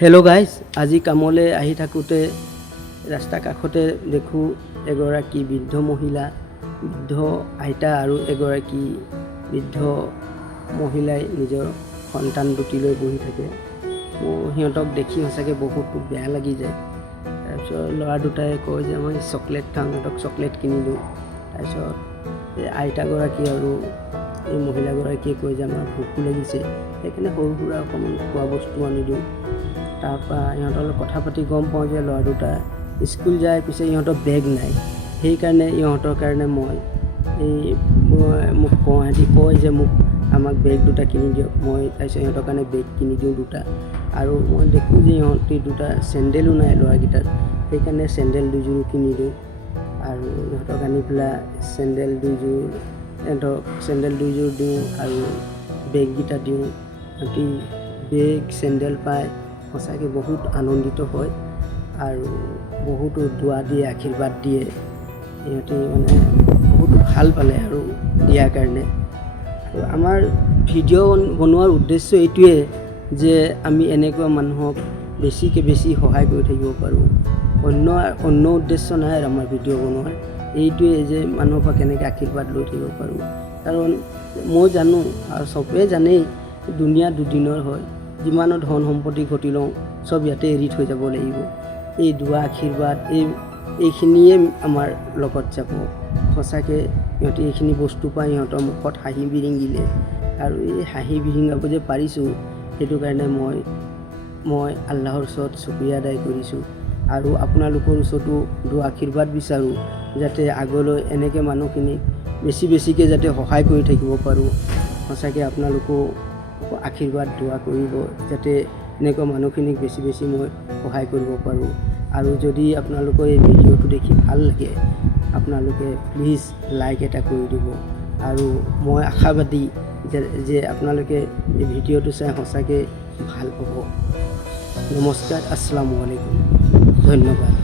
Hello' guys, আজি কামলৈ আহি থাকোঁতে ৰাস্তা কাষতে দেখোঁ এগৰাকী বৃদ্ধ মহিলা, বৃদ্ধ আইতা আৰু এগৰাকী বৃদ্ধ মহিলাই নিজৰ সন্তান দুটিলৈ বহি থাকে। মোৰ সিহঁতক দেখি সঁচাকৈ বহুত বেয়া লাগি যায়। তাৰপিছত ল'ৰা দুটাই কয় যে মই চকলেট খাওঁ, সিহঁতক চকলেট কিনি দিওঁ। তাৰপিছত এই আইতাগৰাকী আৰু এই মহিলাগৰাকীয়ে কয় যে আমাৰ ভোকো লাগিছে, সেইকাৰণে সৰু সুৰা অকণমান খোৱা বস্তু আনি দিওঁ। তাৰপৰা সিহঁতৰ লগত কথা পাতি গম পাওঁ যে ল'ৰা দুটা স্কুল যায়, পিছে সিহঁতৰ বেগ নাই। সেইকাৰণে সিহঁতৰ কাৰণে মই মোক সিহঁতি কয় যে আমাক বেগ দুটা কিনি দিয়ক। মই তাৰপিছত সিহঁতৰ কাৰণে বেগ কিনি দিওঁ দুটা। আৰু মই দেখোঁ যে সিহঁতি দুটা চেণ্ডেলো নাই ল'ৰাকেইটাৰ, সেইকাৰণে চেণ্ডেল দুযোৰো কিনি দিওঁ। আৰু সিহঁতক আনি পেলাই চেণ্ডেল দুযোৰ দিওঁ আৰু বেগকেইটা দিওঁ। সিহঁতি বেগ চেণ্ডেল পায় সঁচাকৈ বহুত আনন্দিত হয় আৰু বহুতো দোৱা দিয়ে, আশীৰ্বাদ দিয়ে। সিহঁতি মানে বহুতো ভাল পালে আৰু দিয়াৰ কাৰণে। আৰু আমাৰ ভিডিঅ' বনোৱাৰ উদ্দেশ্য এইটোৱে যে আমি এনেকুৱা মানুহক বেছিকৈ বেছি সহায় কৰি থাকিব পাৰোঁ। অন্য উদ্দেশ্য নাই আৰু আমাৰ ভিডিঅ' বনোৱাৰ, এইটোৱে যে মানুহৰ পৰা কেনেকৈ আশীৰ্বাদ লৈ থাকিব পাৰোঁ। কাৰণ মই জানো আৰু চবেই জানেই দুনীয়া দুদিনৰ হয়। যিমানো ধন সম্পত্তি ঘটি লওঁ চব ইয়াতে এৰি থৈ যাব লাগিব। এই দোৱা আশীৰ্বাদ এইখিনিয়ে আমাৰ লগত যাব। সঁচাকৈ সিহঁতি এইখিনি বস্তু পাই সিহঁতৰ মুখত হাঁহি বিৰিঙিলে। আৰু এই হাঁহি বিৰিঙাব যে পাৰিছোঁ সেইটো কাৰণে মই আল্লাহৰ ওচৰত শুক্ৰিয়া আদায় কৰিছোঁ। আৰু আপোনালোকৰ ওচৰতো দোৱা আশীৰ্বাদ বিচাৰোঁ যাতে আগলৈ এনেকৈ মানুহখিনিক বেছিকৈ যাতে সহায় কৰি থাকিব পাৰোঁ। সঁচাকৈ আপোনালোকেও আশীৰ্বাদ দোৱা কৰিব যাতে এনেকুৱা মানুহখিনিক বেছি মই সহায় কৰিব পাৰোঁ। আৰু যদি আপোনালোকৰ এই ভিডিঅ'টো দেখি ভাল লাগে আপোনালোকে প্লিজ লাইক এটা কৰি দিব। আৰু মই আশাবাদী যে আপোনালোকে এই ভিডিঅ'টো চাই সঁচাকৈ ভাল পাব। নমস্কাৰ, আসসালামু আলাইকুম, ধন্যবাদ।